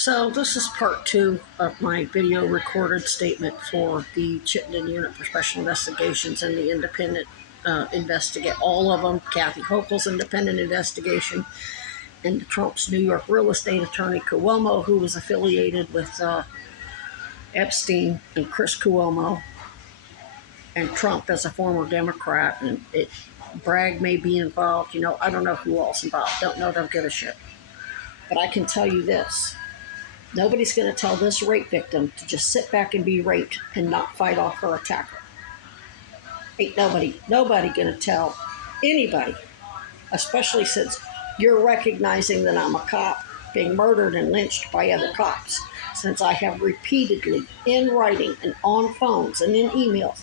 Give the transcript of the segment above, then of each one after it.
So this is part 2 of my video recorded statement for the Chittenden Unit for Special Investigations and the independent investigate all of them, Kathy Hochul's independent investigation, and Trump's New York real estate attorney Cuomo, who was affiliated with Epstein and Chris Cuomo, and Trump as a former Democrat, and Bragg may be involved. I don't know who else involved. Don't know, don't give a shit. But I can tell you this. Nobody's going to tell this rape victim to just sit back and be raped and not fight off her attacker. Ain't nobody going to tell anybody, especially since you're recognizing that I'm a cop being murdered and lynched by other cops, since I have repeatedly, in writing and on phones and in emails,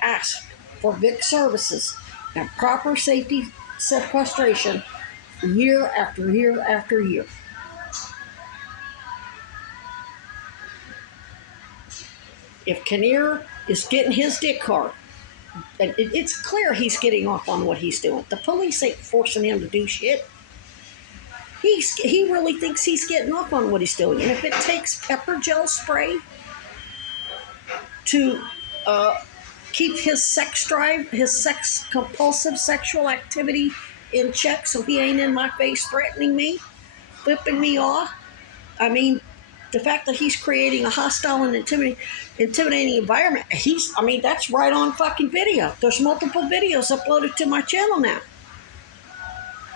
asked for VIC services and proper safety sequestration year after year after year. If Kinnear is getting his dick hard, and it's clear he's getting off on what he's doing. The police ain't forcing him to do shit. He really thinks he's getting off on what he's doing. And if it takes pepper gel spray to keep his sex drive, his compulsive sexual activity in check so he ain't in my face threatening me, flipping me off, the fact that he's creating a hostile and intimidating environment, that's right on fucking video. There's multiple videos uploaded to my channel now.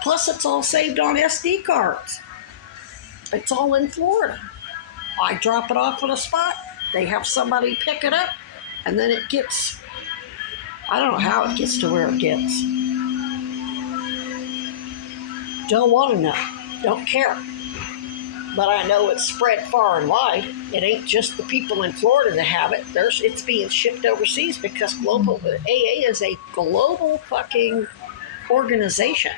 Plus, it's all saved on SD cards. It's all in Florida. I drop it off at a spot, they have somebody pick it up, and then it gets, I don't know how it gets to where it gets. Don't want to know. Don't care. But I know it's spread far and wide. It ain't just the people in Florida that have it. It's being shipped overseas because AA is a global fucking organization.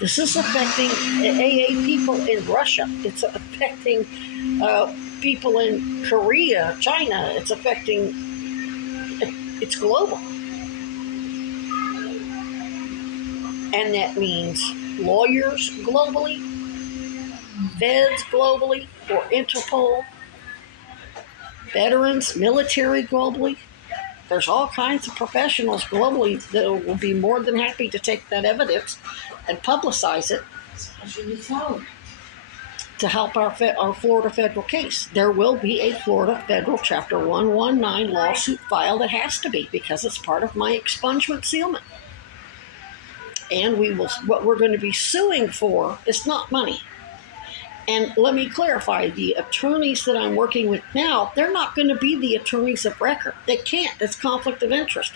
This is affecting AA people in Russia. It's affecting people in Korea, China. It's global. And that means lawyers globally, feds globally, or Interpol, veterans, military globally. There's all kinds of professionals globally that will be more than happy to take that evidence and publicize it to help our Florida federal case. There will be a Florida federal Chapter 119 lawsuit filed. It has to be, because it's part of my expungement sealment. And what we're going to be suing for is not money. And let me clarify, the attorneys that I'm working with now, they're not going to be the attorneys of record. They can't. It's conflict of interest.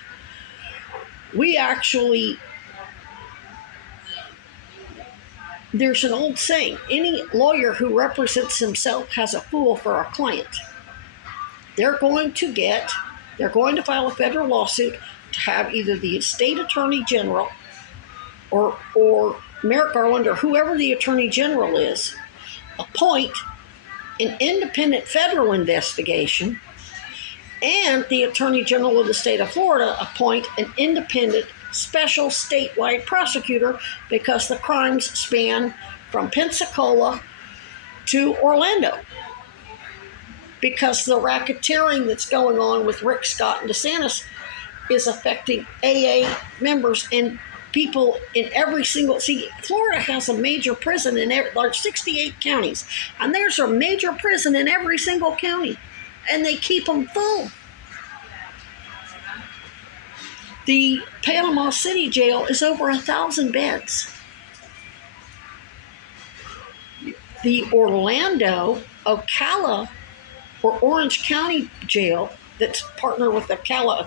There's an old saying, any lawyer who represents himself has a fool for a client. They're going to file a federal lawsuit to have either the state attorney general or Merrick Garland or whoever the attorney general is, appoint an independent federal investigation, and the Attorney General of the state of Florida appoint an independent special statewide prosecutor, because the crimes span from Pensacola to Orlando. Because the racketeering that's going on with Rick Scott and DeSantis is affecting AA members and people in every single... See, Florida has a major prison in there's 68 counties, and there's a major prison in every single county, and they keep them full. The Panama City jail is over 1,000 beds. The Orlando, Ocala, or Orange County jail that's partnered with Ocala,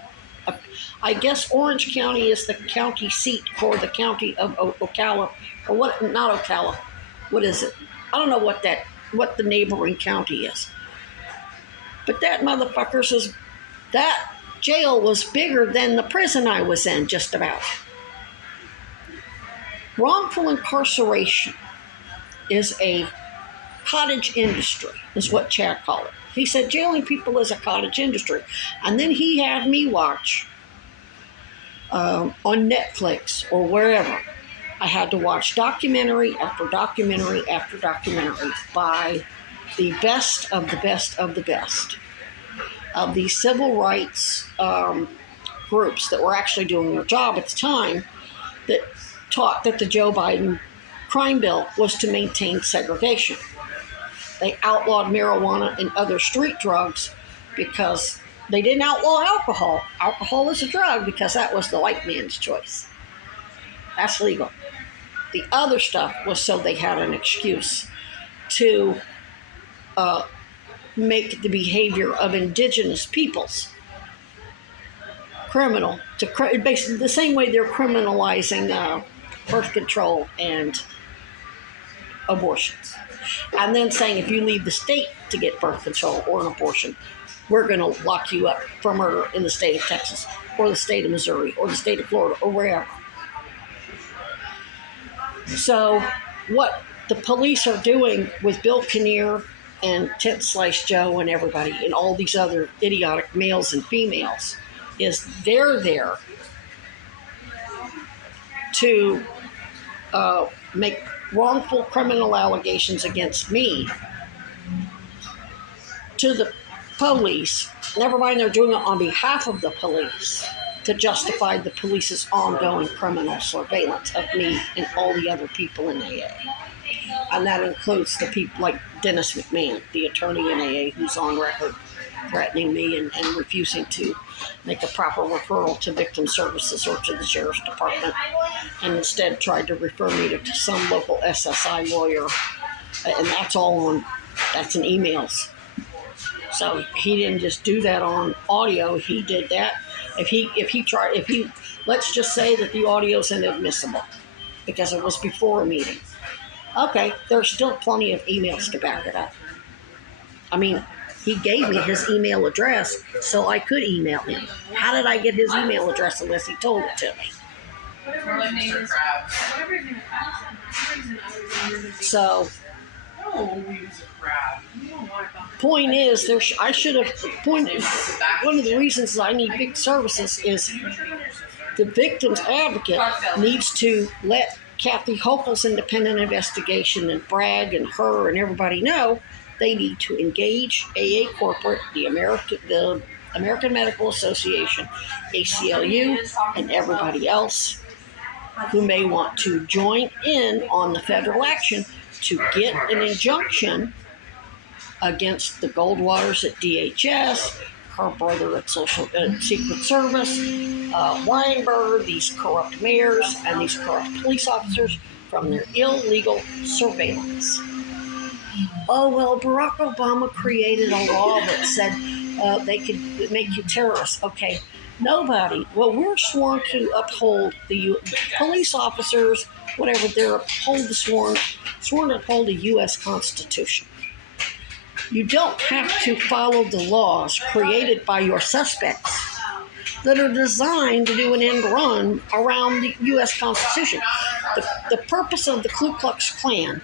I guess Orange County is the county seat for the county of Ocala, or what? Not Ocala. What is it? I don't know what the neighboring county is. But that that jail was bigger than the prison I was in, just about. Wrongful incarceration is a cottage industry, is what Chad called it. He said jailing people is a cottage industry. And then he had me watch on Netflix or wherever I had to watch documentary after documentary after documentary by the best of the best of the best of these civil rights groups that were actually doing their job at the time, that taught that the Joe Biden crime bill was to maintain segregation. They outlawed marijuana and other street drugs because they didn't outlaw alcohol. Alcohol is a drug because that was the white man's choice. That's legal. The other stuff was so they had an excuse to make the behavior of indigenous peoples criminal. Basically the same way they're criminalizing birth control and abortions. And then saying if you leave the state to get birth control or an abortion, we're going to lock you up for murder in the state of Texas or the state of Missouri or the state of Florida or wherever. So what the police are doing with Bill Kinnear and Tent Slice Joe and everybody and all these other idiotic males and females is they're there to make wrongful criminal allegations against me to the police. Never mind, they're doing it on behalf of the police to justify the police's ongoing criminal surveillance of me and all the other people in AA. And that includes the people like Dennis McMahon, the attorney in AA, who's on record threatening me and refusing to make a proper referral to victim services or to the sheriff's department, and instead tried to refer me to some local SSI lawyer. And that's in emails. So he didn't just do that on audio. He did that. Let's just say that the audio is inadmissible because it was before a meeting. Okay, there's still plenty of emails to back it up. I mean, he gave me his email address so I could email him. How did I get his email address unless he told it to me? So, point is, I should have pointed. One of the reasons I need big services is the victim's advocate needs to let Kathy Hochul's independent investigation and Bragg and her and everybody know they need to engage AA corporate, the American Medical Association, ACLU, and everybody else who may want to join in on the federal action to get an injunction against the Goldwaters at DHS, her brother at Secret Service, Weinberg, these corrupt mayors, and these corrupt police officers from their illegal surveillance. Oh, well, Barack Obama created a law that said they could make you terrorists. Okay, nobody. Well, we're sworn to uphold the police officers, whatever, they're sworn to uphold the U.S. Constitution. You don't have to follow the laws created by your suspects that are designed to do an end run around the U.S. Constitution. The purpose of the Ku Klux Klan,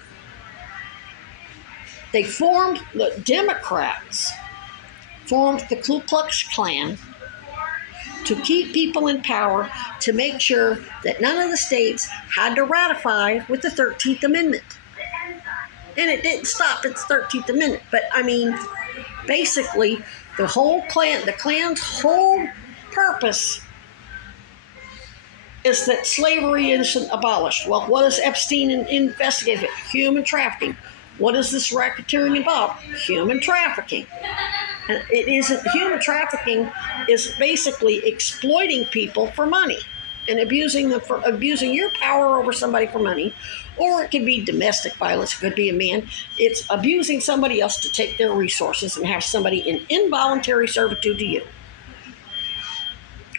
the Democrats formed the Ku Klux Klan to keep people in power, to make sure that none of the states had to ratify with the 13th Amendment. And it didn't stop at the 13th Amendment. But, I mean, basically, the Klan's whole purpose is that slavery is abolished. Well, what is Epstein investigating? Human trafficking. What is this racketeering involved? Human trafficking. And it isn't. Human trafficking is basically exploiting people for money and abusing your power over somebody for money. Or it could be domestic violence. It could be a man. It's abusing somebody else to take their resources and have somebody in involuntary servitude to you.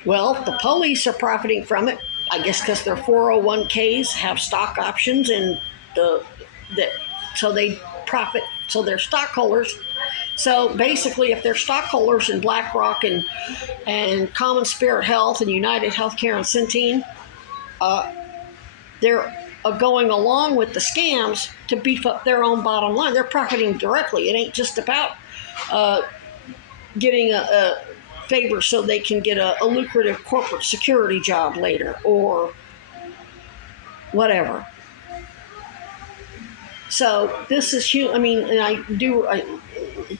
Well, the police are profiting from it, I guess, because their 401ks have stock options, and so they profit. So they're stockholders. So basically, if they're stockholders in BlackRock and Common Spirit Health and United Healthcare and Centene, they're going along with the scams to beef up their own bottom line. They're profiting directly. It ain't just about getting a favor so they can get a lucrative corporate security job later, or whatever. So this is huge. I mean, and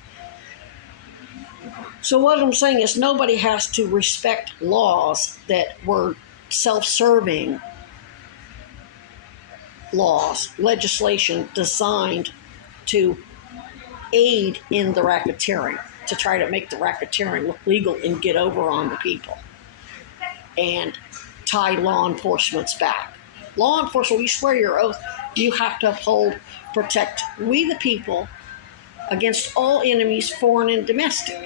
so what I'm saying is nobody has to respect laws that were self-serving laws, legislation designed to aid in the racketeering, to try to make the racketeering look legal and get over on the people and tie law enforcement's back. Law enforcement, you swear your oath, you have to uphold, protect we the people against all enemies, foreign and domestic,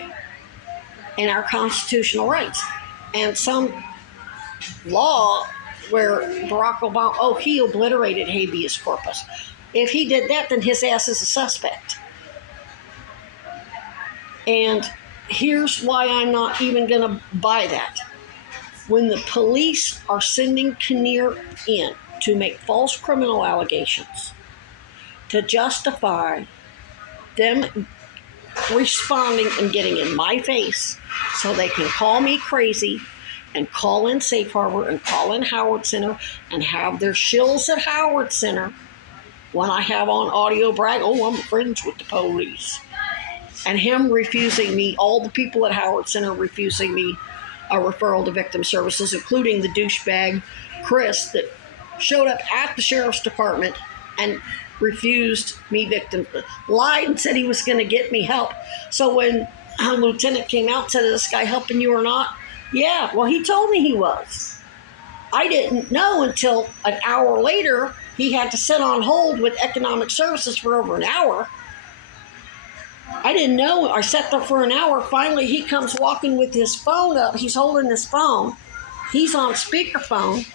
and our constitutional rights. And some law where Barack Obama, he obliterated habeas corpus. If he did that, then his ass is a suspect. And here's why I'm not even going to buy that. When the police are sending Kinnear in to make false criminal allegations to justify them responding and getting in my face so they can call me crazy and call in Safe Harbor and call in Howard Center and have their shills at Howard Center when I have on audio brag, I'm friends with the police. And him refusing me, all the people at Howard Center refusing me a referral to victim services, including the douchebag Chris that showed up at the sheriff's department and refused me victim, lied and said he was going to get me help. So when a lieutenant came out and said, is this guy helping you or not? Yeah, well, he told me he was. I didn't know until an hour later he had to sit on hold with economic services for over an hour. I didn't know. I sat there for an hour. Finally, he comes walking with his phone up. He's holding his phone. He's on speakerphone.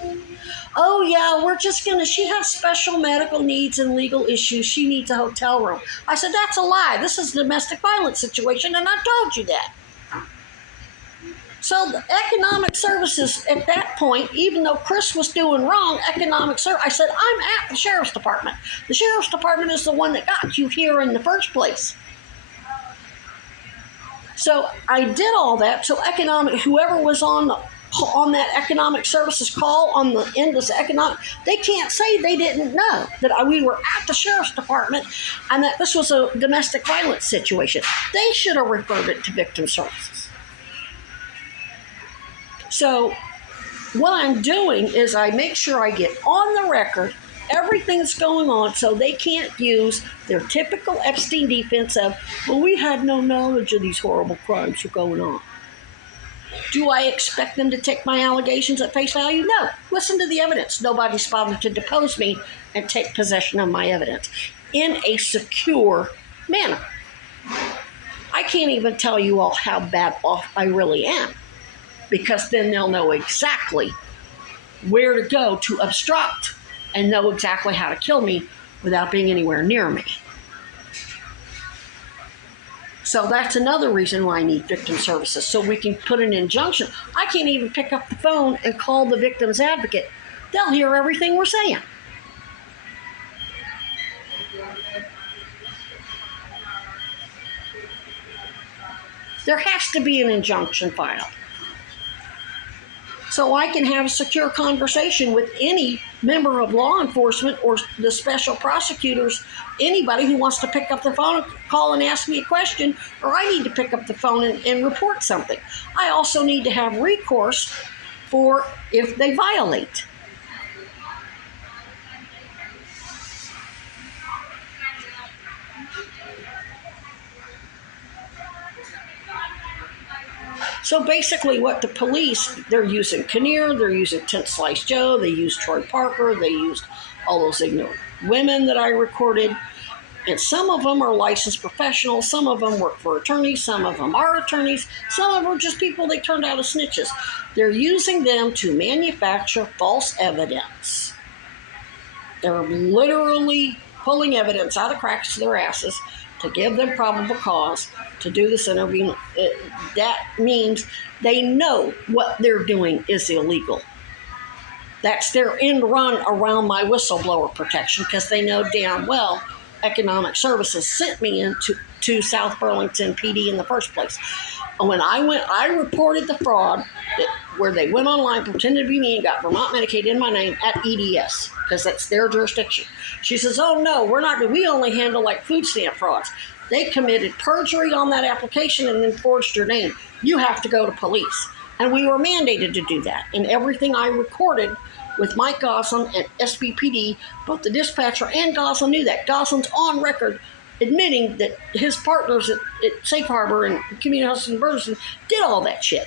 Oh, yeah, she has special medical needs and legal issues. She needs a hotel room. I said, that's a lie. This is a domestic violence situation, and I told you that. So the economic services at that point, even though Chris was doing wrong, I said, I'm at the sheriff's department. The sheriff's department is the one that got you here in the first place. So I did all that. So whoever was on that economic services call on the end of the economic, they can't say they didn't know that we were at the sheriff's department and that this was a domestic violence situation. They should have referred it to victim services. So what I'm doing is I make sure I get on the record everything that's going on so they can't use their typical Epstein defense of, we had no knowledge of these horrible crimes were going on. Do I expect them to take my allegations at face value? No. Listen to the evidence. Nobody's bothered to depose me and take possession of my evidence in a secure manner. I can't even tell you all how bad off I really am, because then they'll know exactly where to go to obstruct and know exactly how to kill me without being anywhere near me. So that's another reason why I need victim services, so we can put an injunction. I can't even pick up the phone and call the victim's advocate. They'll hear everything we're saying. There has to be an injunction filed, so I can have a secure conversation with any member of law enforcement or the special prosecutors, anybody who wants to pick up the phone, call and ask me a question, or I need to pick up the phone and report something. I also need to have recourse for if they violate. So basically what the police, they're using Kinnear, they're using Tent Slice Joe, they used Troy Parker, they used all those ignorant women that I recorded. And some of them are licensed professionals, some of them work for attorneys, some of them are attorneys, some of them are just people they turned out as snitches. They're using them to manufacture false evidence. They're literally pulling evidence out of cracks to their asses to give them probable cause to do this interview. That means they know what they're doing is illegal. That's their end run around my whistleblower protection, because they know damn well economic services sent me into South Burlington PD in the first place. When I reported the fraud where they went online, pretended to be me, and got Vermont Medicaid in my name at EDS. because that's their jurisdiction. She says, oh no, we only handle like food stamp frauds. They committed perjury on that application and then forged your name. You have to go to police. And we were mandated to do that. And everything I recorded with Mike Goslin at SBPD, both the dispatcher and Goslin knew that. Goslin's on record admitting that his partners at Safe Harbor and Community Hospital in Burleson did all that shit.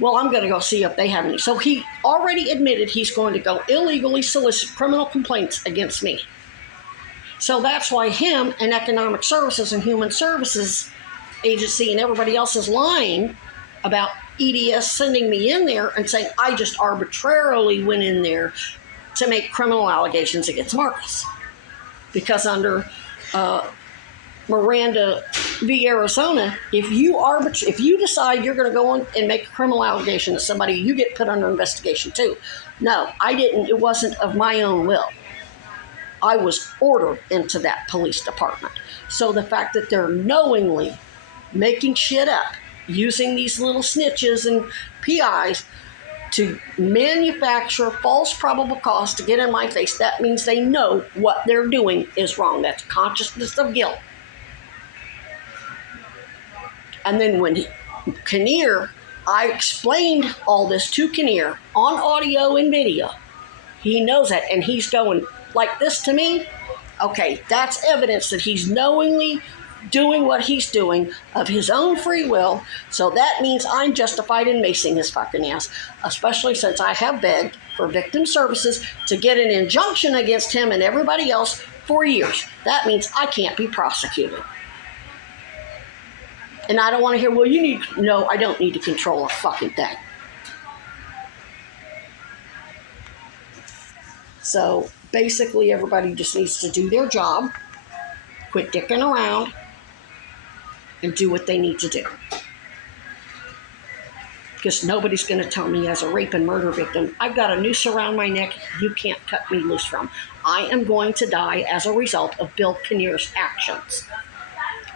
Well, I'm going to go see if they have any. So he already admitted he's going to go illegally solicit criminal complaints against me. So that's why him and Economic Services and Human Services Agency and everybody else is lying about EDS sending me in there and saying I just arbitrarily went in there to make criminal allegations against Marcus. Because under Miranda v. Arizona, if you decide you're going to go in and make a criminal allegation to somebody, you get put under investigation too. No, I didn't. It wasn't of my own will. I was ordered into that police department. So the fact that they're knowingly making shit up, using these little snitches and PIs to manufacture false probable cause to get in my face, that means they know what they're doing is wrong. That's consciousness of guilt. And then when Kinnear, I explained all this to Kinnear on audio and video. He knows that, and he's going like this to me. Okay, that's evidence that he's knowingly doing what he's doing of his own free will. So that means I'm justified in macing his fucking ass, especially since I have begged for victim services to get an injunction against him and everybody else for years. That means I can't be prosecuted. And I don't want to hear, well, no, I don't need to control a fucking thing. So basically everybody just needs to do their job, quit dicking around, and do what they need to do. Because nobody's going to tell me as a rape and murder victim, I've got a noose around my neck you can't cut me loose from. I am going to die as a result of Bill Kinnear's actions.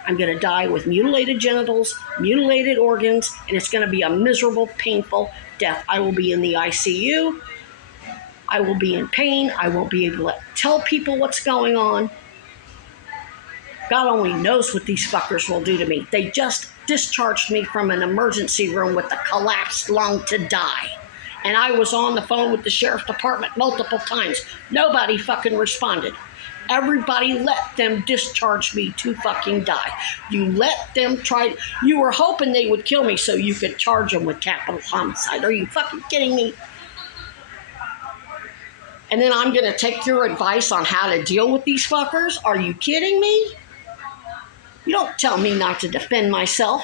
I'm going to die with mutilated genitals, mutilated organs, and it's going to be a miserable, painful death. I will be in the ICU. I will be in pain. I won't be able to tell people what's going on. God only knows what these fuckers will do to me. They just discharged me from an emergency room with a collapsed lung to die. And I was on the phone with the sheriff's department multiple times. Nobody fucking responded. Everybody let them discharge me to fucking die. You let them try. You were hoping they would kill me so you could charge them with capital homicide. Are you fucking kidding me? And then I'm going to take your advice on how to deal with these fuckers? Are you kidding me? You don't tell me not to defend myself.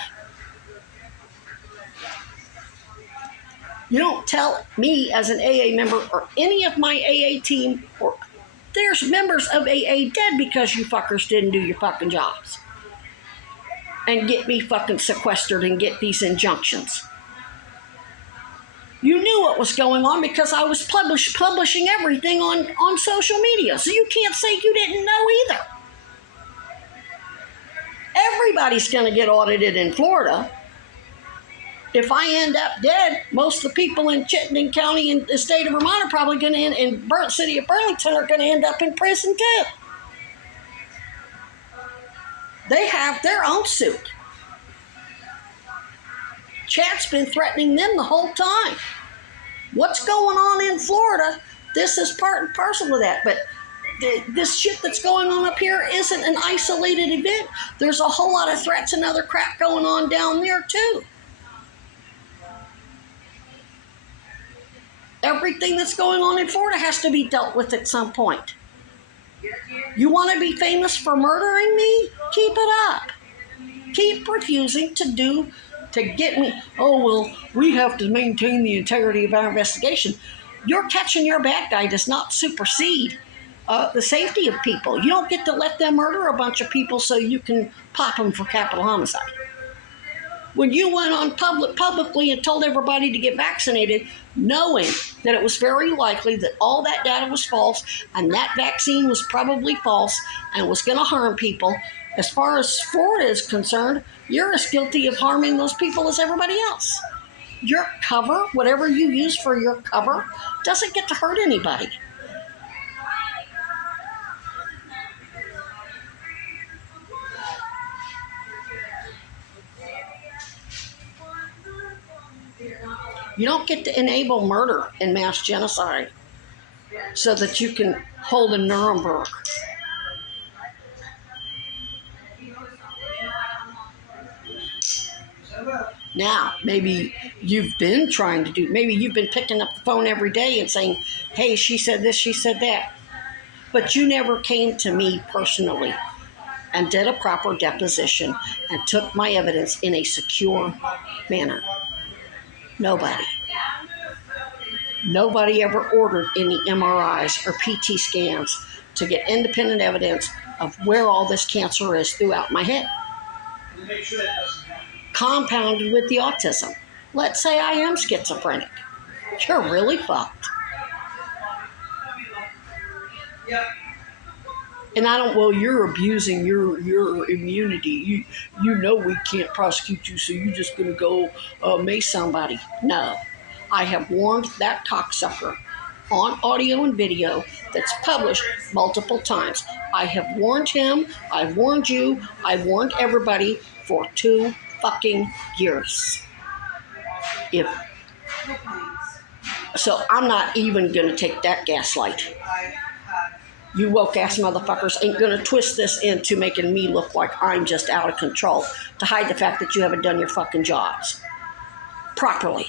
You don't tell me as an AA member or any of my AA team, or there's members of AA dead because you fuckers didn't do your fucking jobs and get me fucking sequestered and get these injunctions. You knew what was going on because I was publishing everything on social media. So you can't say you didn't know either. Everybody's going to get audited in Florida. If I end up dead, most of the people in Chittenden County and the state of Vermont are probably going to in city of Burlington are going to end up in prison too. They have their own suit. Chat's been threatening them the whole time. What's going on in Florida, this is part and parcel of that. But this shit that's going on up here isn't an isolated event. There's a whole lot of threats and other crap going on down there too. Everything that's going on in Florida has to be dealt with at some point. You want to be famous for murdering me? Keep it up. Keep refusing to get me. Oh, well, we have to maintain the integrity of our investigation. Your catching your bad guy does not supersede the safety of people. You don't get to let them murder a bunch of people so you can pop them for capital homicide. When you went on publicly and told everybody to get vaccinated, knowing that it was very likely that all that data was false and that vaccine was probably false and was going to harm people, as far as Florida is concerned, you're as guilty of harming those people as everybody else. Your cover, whatever you use for your cover, doesn't get to hurt anybody. You don't get to enable murder and mass genocide so that you can hold a Nuremberg. Now, maybe you've been trying to do, maybe you've been picking up the phone every day and saying, hey, she said this, she said that. But you never came to me personally and did a proper deposition and took my evidence in a secure manner. Nobody. Nobody ever ordered any MRIs or PT scans to get independent evidence of where all this cancer is throughout my head. Compounded with the autism. Let's say I am schizophrenic. You're really fucked. And I don't, well, you're abusing your immunity. You know we can't prosecute you, so you're just going to go mace somebody. No. I have warned that cocksucker on audio and video that's published multiple times. I have warned him, I've warned you, I've warned everybody for 2 fucking years. So I'm not even going to take that gaslight. You woke ass motherfuckers ain't going to twist this into making me look like I'm just out of control to hide the fact that you haven't done your fucking jobs properly.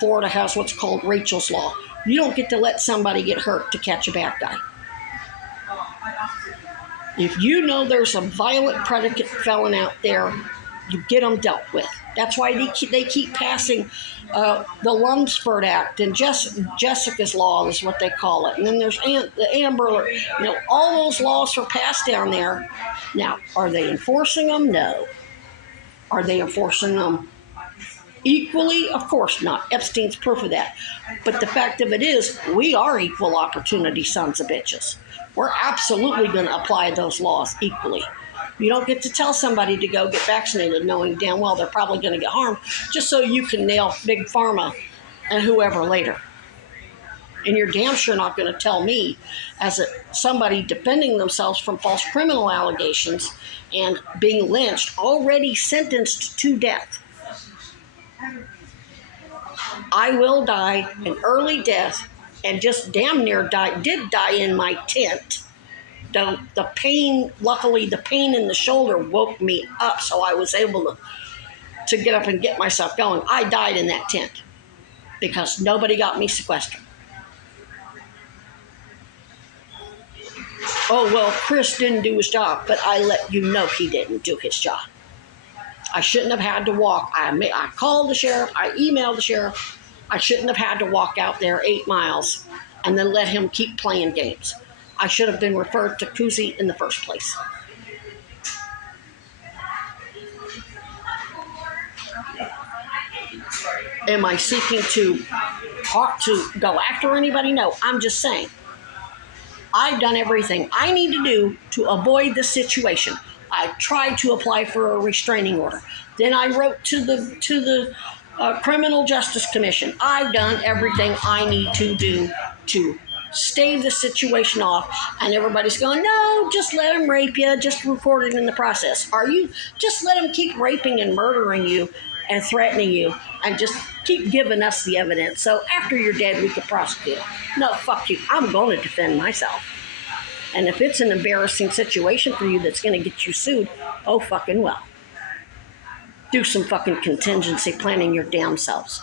Florida has what's called Rachel's Law. You don't get to let somebody get hurt to catch a bad guy. If you know there's a violent predicate felon out there, you get them dealt with. That's why they keep passing the Lumsford Act and Jessica's Law is what they call it. And then there's the Amber, all those laws are passed down there. Now, are they enforcing them? No. Are they enforcing them equally? Of course not. Epstein's proof of that. But the fact of it is, we are equal opportunity sons of bitches. We're absolutely going to apply those laws equally. You don't get to tell somebody to go get vaccinated knowing damn well they're probably going to get harmed just so you can nail Big Pharma and whoever later. And you're damn sure not going to tell me, as somebody defending themselves from false criminal allegations and being lynched, already sentenced to death. I will die an early death and just damn near did die in my tent. The pain, luckily the pain in the shoulder woke me up so I was able to get up and get myself going. I died in that tent because nobody got me sequestered. Oh, well, Chris didn't do his job, but I let you know he didn't do his job. I shouldn't have had to walk. I called the sheriff. I emailed the sheriff. I shouldn't have had to walk out there 8 miles and then let him keep playing games. I should have been referred to Kuzi in the first place. Am I seeking to go after anybody? No, I'm just saying. I've done everything I need to do to avoid this situation. I tried to apply for a restraining order. Then I wrote to the Criminal Justice Commission. I've done everything I need to do to stave the situation off, and everybody's going, no, just let him rape you, just record it in the process. Are you? Just let him keep raping and murdering you and threatening you, and just keep giving us the evidence. So after you're dead, we can prosecute. No, fuck you. I'm going to defend myself. And if it's an embarrassing situation for you that's going to get you sued, oh fucking well. Do some fucking contingency planning your damn selves.